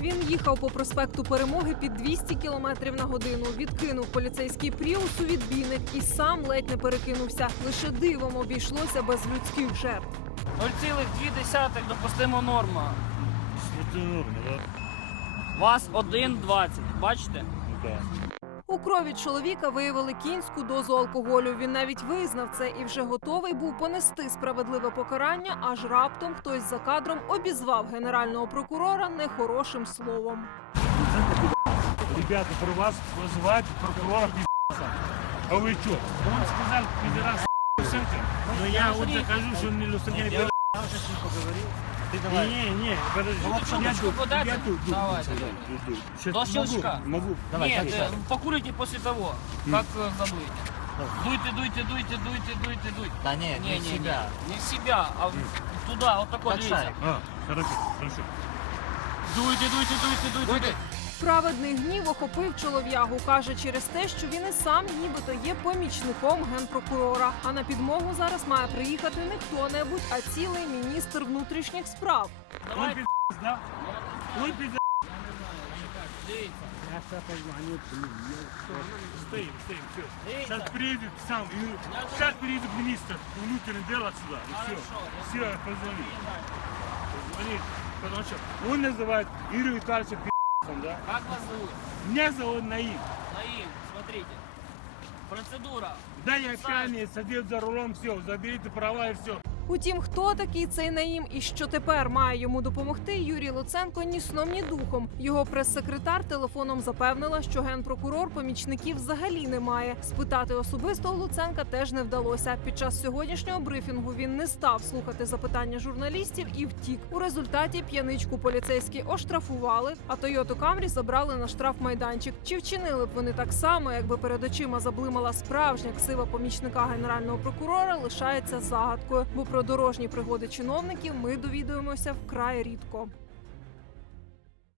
Він їхав по проспекту Перемоги під 200 км на годину, відкинув поліцейський пріус у відбійник і сам ледь не перекинувся. Лише дивом обійшлося без людських жертв. 0,2 допустима норма. Це норма, так? Вас 1,20. Бачите? Ну так. У крові чоловіка виявили кінську дозу алкоголю. Він навіть визнав це і вже готовий був понести справедливе покарання, аж раптом хтось за кадром обізвав генерального прокурора нехорошим словом. Ребята, про вас вызывают прокурора пи***ца. А вы что? Он сказал, пидорас, но я вот докажу, что он не люстрогенный пидорас. Не, подожди. Я тут. Давай, Сейчас до щелчка. Могу. Нет, покурите после того, как задуете. Дуйте. Да не, не в себя. Не в себя, а туда, вот такой, Как видите? шарик. Хорошо. Дуйте. Праведний гнів охопив чолов'ягу. Каже, через те, що він і сам нібито є помічником генпрокурора. А на підмогу зараз має приїхати не хто-небудь, а цілий міністр внутрішніх справ. Он пи***ц, да? Он пи***ц. Дивіться. Я все понимаю. Стоим, все. Дивіться. Сейчас приедет сам, сейчас приедет министр внутренних дел отсюда. И все. Все, я позвоню. Позвони, потому что он называет Юрия Витальевича пи***цем, да? Как вас зовут? Меня зовут Наим. Наим, смотрите. Процедура. Да, я пьяный, сидел за рулем, все, заберите права и все. Утім, хто такий цей Наїм і що тепер має йому допомогти, Юрій Луценко ні сном, ні духом. Його прес-секретар телефоном запевнила, що генпрокурор помічників взагалі не має. Спитати особисто у Луценка теж не вдалося. Під час сьогоднішнього брифінгу він не став слухати запитання журналістів і втік. У результаті п'яничку поліцейські оштрафували, а Тойоту Камрі забрали на штрафмайданчик. Чи вчинили б вони так само, якби перед очима заблимала справжня ксива помічника генерального прокурора, лишається загадкою. Бо про дорожні пригоди чиновників ми довідуємося вкрай рідко.